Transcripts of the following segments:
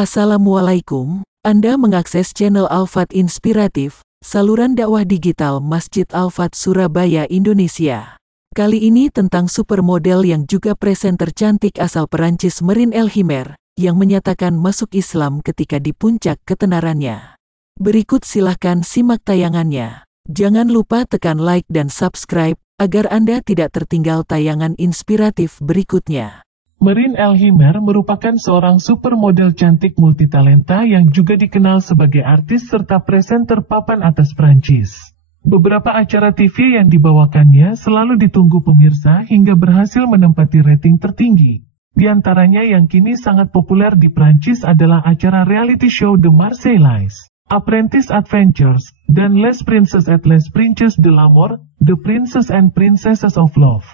Assalamualaikum, Anda mengakses channel Al-Fat Inspiratif, saluran dakwah digital Masjid Al-Fat Surabaya, Indonesia. Kali ini tentang supermodel yang juga presenter cantik asal Perancis Merin Elhimer, yang menyatakan masuk Islam ketika di puncak ketenarannya. Berikut silahkan simak tayangannya. Jangan lupa tekan like dan subscribe, agar Anda tidak tertinggal tayangan inspiratif berikutnya. Merin Elhimer merupakan seorang supermodel cantik multitalenta yang juga dikenal sebagai artis serta presenter papan atas Prancis. Beberapa acara TV yang dibawakannya selalu ditunggu pemirsa hingga berhasil menempati rating tertinggi. Di antaranya yang kini sangat populer di Prancis adalah acara reality show The Marseillaise, Apprentice Adventures, dan Les Princes et les Princes de l'Amour, The Princess and Princesses of Love.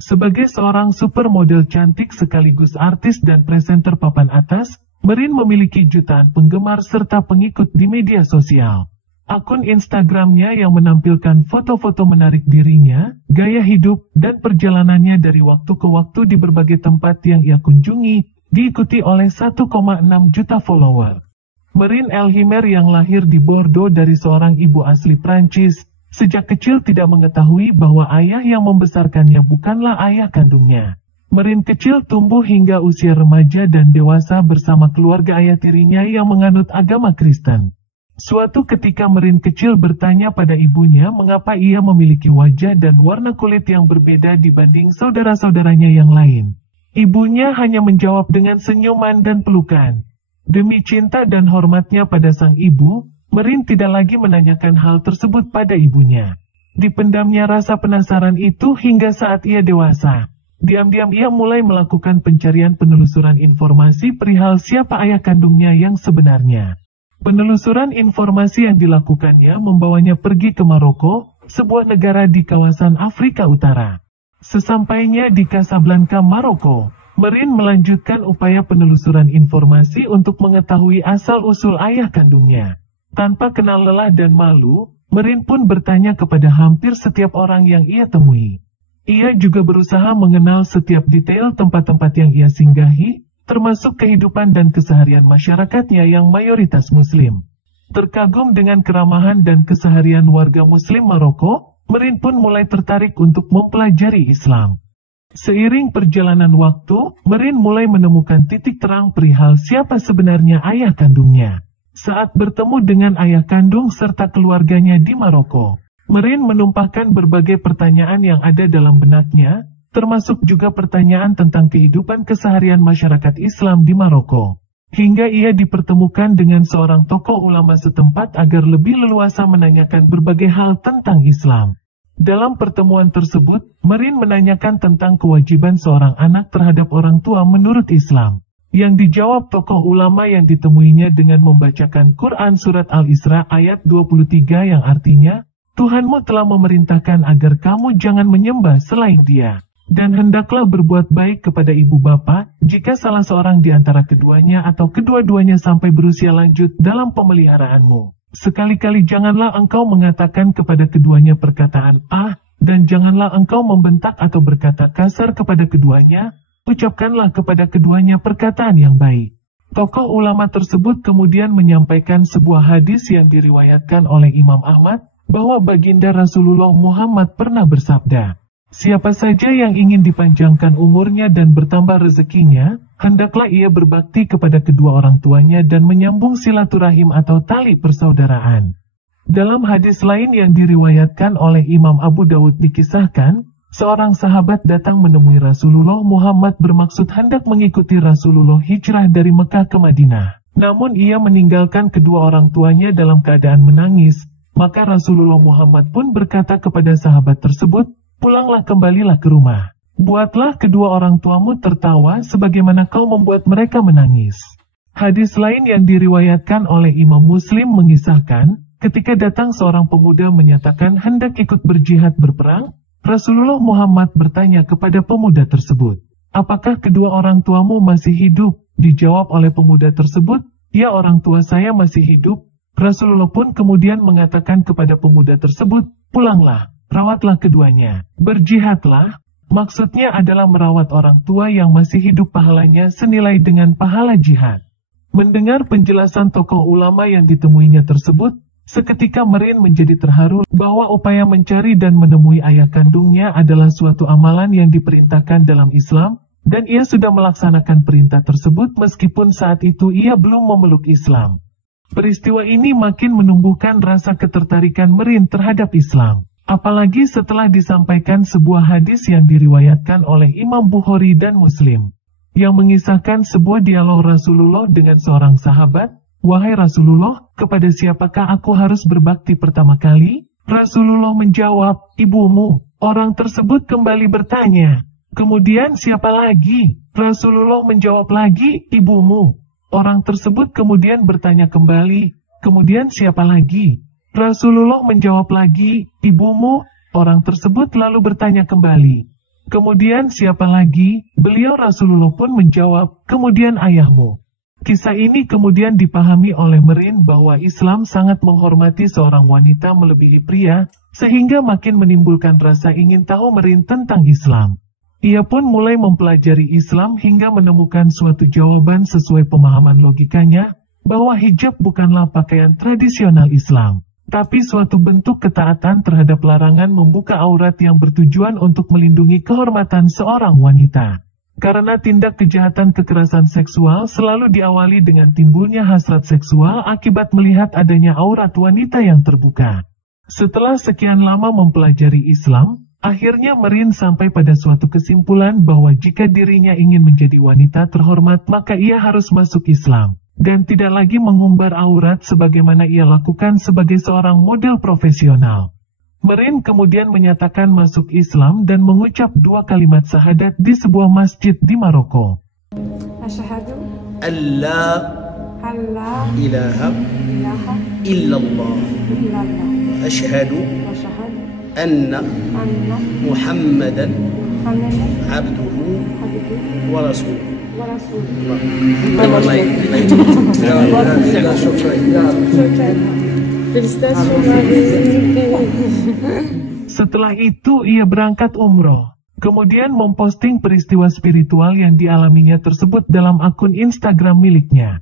Sebagai seorang supermodel cantik sekaligus artis dan presenter papan atas, Merin memiliki jutaan penggemar serta pengikut di media sosial. Akun Instagramnya yang menampilkan foto-foto menarik dirinya, gaya hidup, dan perjalanannya dari waktu ke waktu di berbagai tempat yang ia kunjungi, diikuti oleh 1,6 juta follower. Merin Elhimer yang lahir di Bordeaux dari seorang ibu asli Prancis, sejak kecil tidak mengetahui bahwa ayah yang membesarkannya bukanlah ayah kandungnya. Merin kecil tumbuh hingga usia remaja dan dewasa bersama keluarga ayah tirinya yang menganut agama Kristen. Suatu ketika Merin kecil bertanya pada ibunya mengapa ia memiliki wajah dan warna kulit yang berbeda dibanding saudara-saudaranya yang lain. Ibunya hanya menjawab dengan senyuman dan pelukan. Demi cinta dan hormatnya pada sang ibu, Merin tidak lagi menanyakan hal tersebut pada ibunya. Dipendamnya rasa penasaran itu hingga saat ia dewasa. Diam-diam ia mulai melakukan pencarian penelusuran informasi perihal siapa ayah kandungnya yang sebenarnya. Penelusuran informasi yang dilakukannya membawanya pergi ke Maroko, sebuah negara di kawasan Afrika Utara. Sesampainya di Casablanca, Maroko, Merin melanjutkan upaya penelusuran informasi untuk mengetahui asal-usul ayah kandungnya. Tanpa kenal lelah dan malu, Merin pun bertanya kepada hampir setiap orang yang ia temui. Ia juga berusaha mengenal setiap detail tempat-tempat yang ia singgahi, termasuk kehidupan dan keseharian masyarakatnya yang mayoritas Muslim. Terkagum dengan keramahan dan keseharian warga Muslim Maroko, Merin pun mulai tertarik untuk mempelajari Islam. Seiring perjalanan waktu, Merin mulai menemukan titik terang perihal siapa sebenarnya ayah kandungnya. Saat bertemu dengan ayah kandung serta keluarganya di Maroko, Merin menumpahkan berbagai pertanyaan yang ada dalam benaknya, termasuk juga pertanyaan tentang kehidupan keseharian masyarakat Islam di Maroko. Hingga ia dipertemukan dengan seorang tokoh ulama setempat agar lebih leluasa menanyakan berbagai hal tentang Islam. Dalam pertemuan tersebut, Merin menanyakan tentang kewajiban seorang anak terhadap orang tua menurut Islam. Yang dijawab tokoh ulama yang ditemuinya dengan membacakan Quran Surat Al-Isra ayat 23 yang artinya, Tuhanmu telah memerintahkan agar kamu jangan menyembah selain Dia. Dan hendaklah berbuat baik kepada ibu bapa, jika salah seorang di antara keduanya atau kedua-duanya sampai berusia lanjut dalam pemeliharaanmu. Sekali-kali janganlah engkau mengatakan kepada keduanya perkataan dan janganlah engkau membentak atau berkata kasar kepada keduanya, ucapkanlah kepada keduanya perkataan yang baik. Tokoh ulama tersebut kemudian menyampaikan sebuah hadis yang diriwayatkan oleh Imam Ahmad, bahwa baginda Rasulullah Muhammad pernah bersabda, siapa saja yang ingin dipanjangkan umurnya dan bertambah rezekinya, hendaklah ia berbakti kepada kedua orang tuanya dan menyambung silaturahim atau tali persaudaraan. Dalam hadis lain yang diriwayatkan oleh Imam Abu Dawud dikisahkan, seorang sahabat datang menemui Rasulullah Muhammad bermaksud hendak mengikuti Rasulullah hijrah dari Mekah ke Madinah. Namun ia meninggalkan kedua orang tuanya dalam keadaan menangis, maka Rasulullah Muhammad pun berkata kepada sahabat tersebut, pulanglah kembalilah ke rumah. Buatlah kedua orang tuamu tertawa sebagaimana kau membuat mereka menangis. Hadis lain yang diriwayatkan oleh Imam Muslim mengisahkan, ketika datang seorang pemuda menyatakan hendak ikut berjihad berperang, Rasulullah Muhammad bertanya kepada pemuda tersebut, apakah kedua orang tuamu masih hidup? Dijawab oleh pemuda tersebut, ya orang tua saya masih hidup. Rasulullah pun kemudian mengatakan kepada pemuda tersebut, pulanglah, rawatlah keduanya, berjihadlah. Maksudnya adalah merawat orang tua yang masih hidup pahalanya senilai dengan pahala jihad. Mendengar penjelasan tokoh ulama yang ditemuinya tersebut, seketika Merin menjadi terharu bahwa upaya mencari dan menemui ayah kandungnya adalah suatu amalan yang diperintahkan dalam Islam, dan ia sudah melaksanakan perintah tersebut meskipun saat itu ia belum memeluk Islam. Peristiwa ini makin menumbuhkan rasa ketertarikan Merin terhadap Islam. Apalagi setelah disampaikan sebuah hadis yang diriwayatkan oleh Imam Bukhari dan Muslim, yang mengisahkan sebuah dialog Rasulullah dengan seorang sahabat. "Wahai Rasulullah, kepada siapakah aku harus berbakti pertama kali?" Rasulullah menjawab, "Ibumu." Orang tersebut kembali bertanya, "Kemudian siapa lagi?" Rasulullah menjawab lagi, "Ibumu." Orang tersebut kemudian bertanya kembali, "Kemudian siapa lagi?" Rasulullah menjawab lagi, "Ibumu." Orang tersebut lalu bertanya kembali, "Kemudian siapa lagi?" Beliau Rasulullah pun menjawab, "Kemudian ayahmu." Kisah ini kemudian dipahami oleh Merin bahwa Islam sangat menghormati seorang wanita melebihi pria, sehingga makin menimbulkan rasa ingin tahu Merin tentang Islam. Ia pun mulai mempelajari Islam hingga menemukan suatu jawaban sesuai pemahaman logikanya, bahwa hijab bukanlah pakaian tradisional Islam, tapi suatu bentuk ketaatan terhadap larangan membuka aurat yang bertujuan untuk melindungi kehormatan seorang wanita. Karena tindak kejahatan kekerasan seksual selalu diawali dengan timbulnya hasrat seksual akibat melihat adanya aurat wanita yang terbuka. Setelah sekian lama mempelajari Islam, akhirnya Merin sampai pada suatu kesimpulan bahwa jika dirinya ingin menjadi wanita terhormat maka ia harus masuk Islam, dan tidak lagi mengumbar aurat sebagaimana ia lakukan sebagai seorang model profesional. Merin kemudian menyatakan masuk Islam dan mengucap 2 kalimat syahadat di sebuah masjid di Maroko. Asyhadu alla ilaha illallah wa asyhadu anna Muhammadan abduhu wa rasuluh. Setelah itu ia berangkat umroh, kemudian memposting peristiwa spiritual yang dialaminya tersebut dalam akun Instagram miliknya.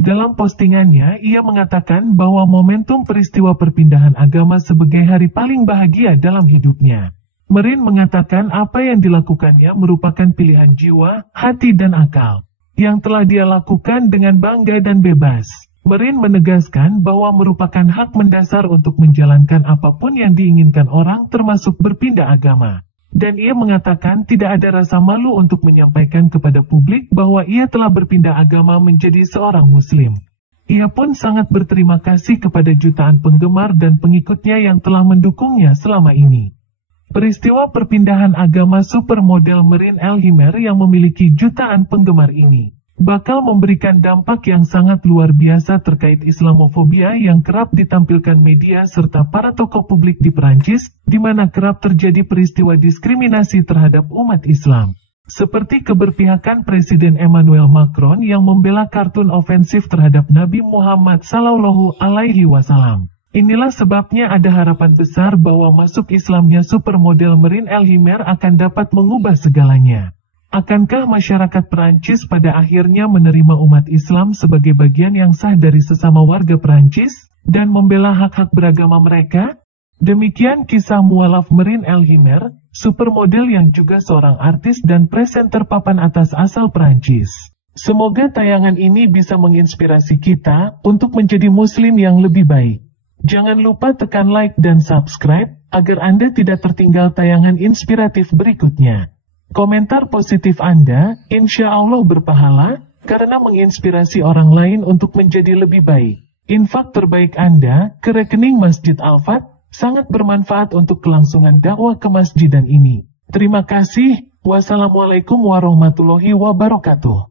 Dalam postingannya, ia mengatakan bahwa momentum peristiwa perpindahan agama sebagai hari paling bahagia dalam hidupnya. Merin mengatakan apa yang dilakukannya merupakan pilihan jiwa, hati dan akal, yang telah dia lakukan dengan bangga dan bebas. Merin menegaskan bahwa merupakan hak mendasar untuk menjalankan apapun yang diinginkan orang termasuk berpindah agama. Dan ia mengatakan tidak ada rasa malu untuk menyampaikan kepada publik bahwa ia telah berpindah agama menjadi seorang muslim. Ia pun sangat berterima kasih kepada jutaan penggemar dan pengikutnya yang telah mendukungnya selama ini. Peristiwa perpindahan agama supermodel Merin Elhimer yang memiliki jutaan penggemar ini bakal memberikan dampak yang sangat luar biasa terkait Islamofobia yang kerap ditampilkan media serta para tokoh publik di Perancis, di mana kerap terjadi peristiwa diskriminasi terhadap umat Islam. Seperti keberpihakan Presiden Emmanuel Macron yang membela kartun ofensif terhadap Nabi Muhammad SAW. Inilah sebabnya ada harapan besar bahwa masuk Islamnya supermodel Merin Elhimer akan dapat mengubah segalanya. Akankah masyarakat Perancis pada akhirnya menerima umat Islam sebagai bagian yang sah dari sesama warga Perancis, dan membela hak-hak beragama mereka? Demikian kisah mualaf Merin Elhimer, supermodel yang juga seorang artis dan presenter papan atas asal Perancis. Semoga tayangan ini bisa menginspirasi kita untuk menjadi muslim yang lebih baik. Jangan lupa tekan like dan subscribe, agar Anda tidak tertinggal tayangan inspiratif berikutnya. Komentar positif Anda, insya Allah berpahala, karena menginspirasi orang lain untuk menjadi lebih baik. Infak terbaik Anda ke rekening Masjid Al-Fat sangat bermanfaat untuk kelangsungan dakwah kemasjidan ini. Terima kasih. Wassalamualaikum warahmatullahi wabarakatuh.